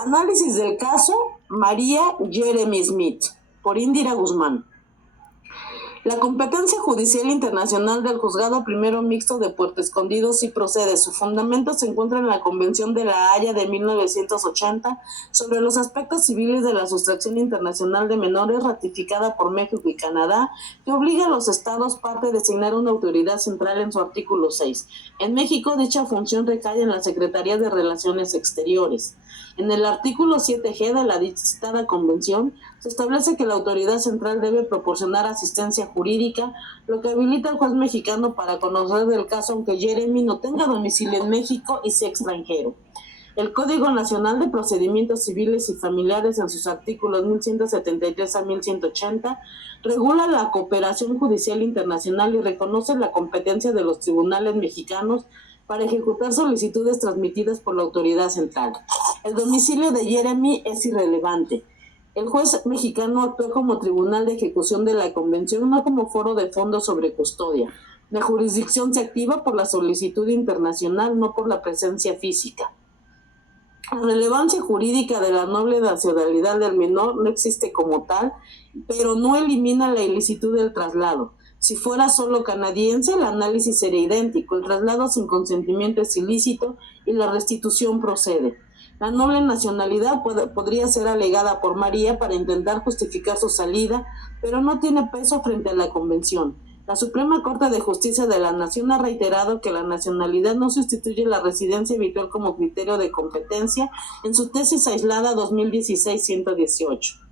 Análisis del caso María Jeremy Smith, por Indira Guzmán. La competencia judicial internacional del Juzgado Primero Mixto de Puerto Escondido sí procede. Su fundamento se encuentra en la Convención de La Haya de 1980 sobre los aspectos civiles de la sustracción internacional de menores, ratificada por México y Canadá, que obliga a los estados parte a designar una autoridad central en su artículo 6. En México, dicha función recae en la Secretaría de Relaciones Exteriores. En el artículo 7G de la citada convención, se establece que la autoridad central debe proporcionar asistencia jurídica, lo que habilita al juez mexicano para conocer del caso aunque Jeremy no tenga domicilio en México y sea extranjero. El Código Nacional de Procedimientos Civiles y Familiares, en sus artículos 1173 a 1180, regula la cooperación judicial internacional y reconoce la competencia de los tribunales mexicanos para ejecutar solicitudes transmitidas por la autoridad central. El domicilio de Jeremy es irrelevante. El juez mexicano actúa como tribunal de ejecución de la convención, no como foro de fondo sobre custodia. La jurisdicción se activa por la solicitud internacional, no por la presencia física. La relevancia jurídica de la noble nacionalidad del menor no existe como tal, pero no elimina la ilicitud del traslado. Si fuera solo canadiense, el análisis sería idéntico. El traslado sin consentimiento es ilícito y la restitución procede. La noble nacionalidad podría ser alegada por María para intentar justificar su salida, pero no tiene peso frente a la convención. La Suprema Corte de Justicia de la Nación ha reiterado que la nacionalidad no sustituye la residencia habitual como criterio de competencia en su tesis aislada 2016-118.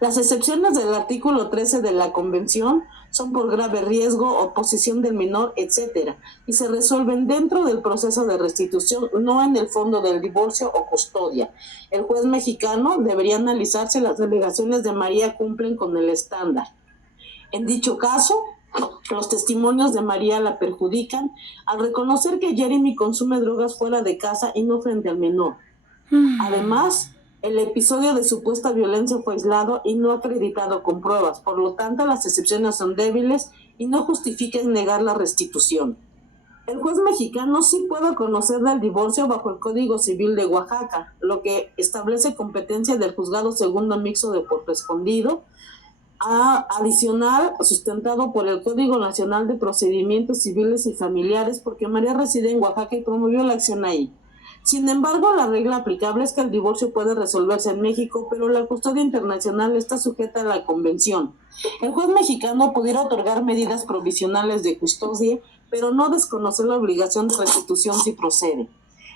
Las excepciones del artículo 13 de la Convención son por grave riesgo, oposición del menor, etc., y se resuelven dentro del proceso de restitución, no en el fondo del divorcio o custodia. El juez mexicano debería analizar si las alegaciones de María cumplen con el estándar. En dicho caso, los testimonios de María la perjudican al reconocer que Jeremy consume drogas fuera de casa y no frente al menor. Además, el episodio de supuesta violencia fue aislado y no acreditado con pruebas, por lo tanto las excepciones son débiles y no justifican negar la restitución. El juez mexicano sí puede conocer del divorcio bajo el Código Civil de Oaxaca, lo que establece competencia del Juzgado Segundo Mixto de Puerto Escondido, adicional sustentado por el Código Nacional de Procedimientos Civiles y Familiares, porque María reside en Oaxaca y promovió la acción ahí. Sin embargo, la regla aplicable es que el divorcio puede resolverse en México, pero la custodia internacional está sujeta a la convención. El juez mexicano pudiera otorgar medidas provisionales de custodia, pero no desconocer la obligación de restitución si procede.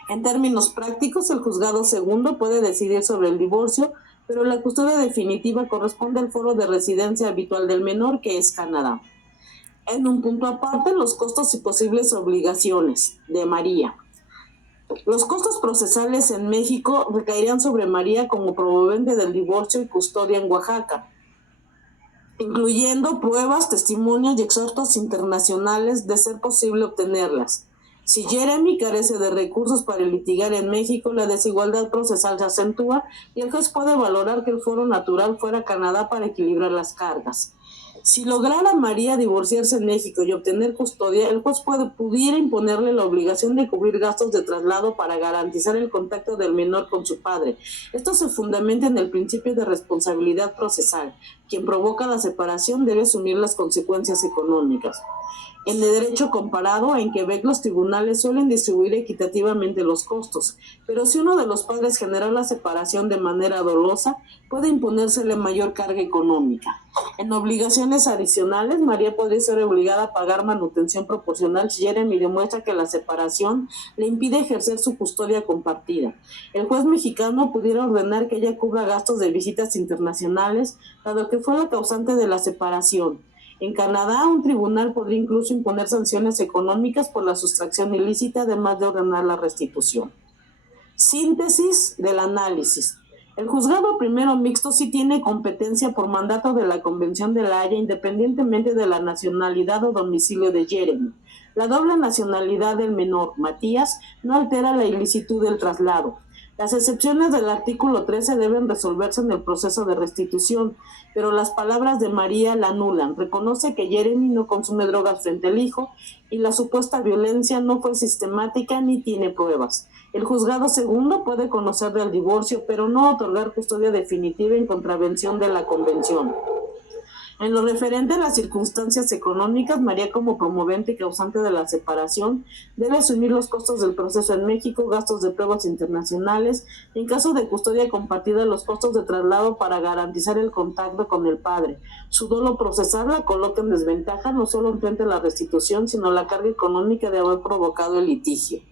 En términos prácticos, el juzgado segundo puede decidir sobre el divorcio, pero la custodia definitiva corresponde al foro de residencia habitual del menor, que es Canadá. En un punto aparte, los costos y posibles obligaciones de María. Los costos procesales en México recaerían sobre María como promovente del divorcio y custodia en Oaxaca, incluyendo pruebas, testimonios y exhortos internacionales de ser posible obtenerlas. Si Jeremy carece de recursos para litigar en México, la desigualdad procesal se acentúa y el juez puede valorar que el foro natural fuera Canadá para equilibrar las cargas. Si lograra María divorciarse en México y obtener custodia, el juez pudiera imponerle la obligación de cubrir gastos de traslado para garantizar el contacto del menor con su padre. Esto se fundamenta en el principio de responsabilidad procesal. Quien provoca la separación debe asumir las consecuencias económicas. En el derecho comparado, en Quebec los tribunales suelen distribuir equitativamente los costos, pero si uno de los padres genera la separación de manera dolosa, puede imponérsele mayor carga económica. En obligaciones adicionales, María podría ser obligada a pagar manutención proporcional si Jeremy demuestra que la separación le impide ejercer su custodia compartida. El juez mexicano pudiera ordenar que ella cubra gastos de visitas internacionales, dado que fue la causante de la separación. En Canadá, un tribunal podría incluso imponer sanciones económicas por la sustracción ilícita, además de ordenar la restitución. Síntesis del análisis. El juzgado primero mixto sí tiene competencia por mandato de la Convención de La Haya, independientemente de la nacionalidad o domicilio de Jeremy. La doble nacionalidad del menor, Matías, no altera la ilicitud del traslado. Las excepciones del artículo 13 deben resolverse en el proceso de restitución, pero las palabras de María la anulan. Reconoce que Jeremy no consume drogas frente al hijo y la supuesta violencia no fue sistemática ni tiene pruebas. El juzgado segundo puede conocer del divorcio, pero no otorgar custodia definitiva en contravención de la convención. En lo referente a las circunstancias económicas, María, como promovente y causante de la separación, debe asumir los costos del proceso en México, gastos de pruebas internacionales, y en caso de custodia compartida, los costos de traslado para garantizar el contacto con el padre. Su dolo procesal la coloca en desventaja no solo frente a la restitución, sino la carga económica de haber provocado el litigio.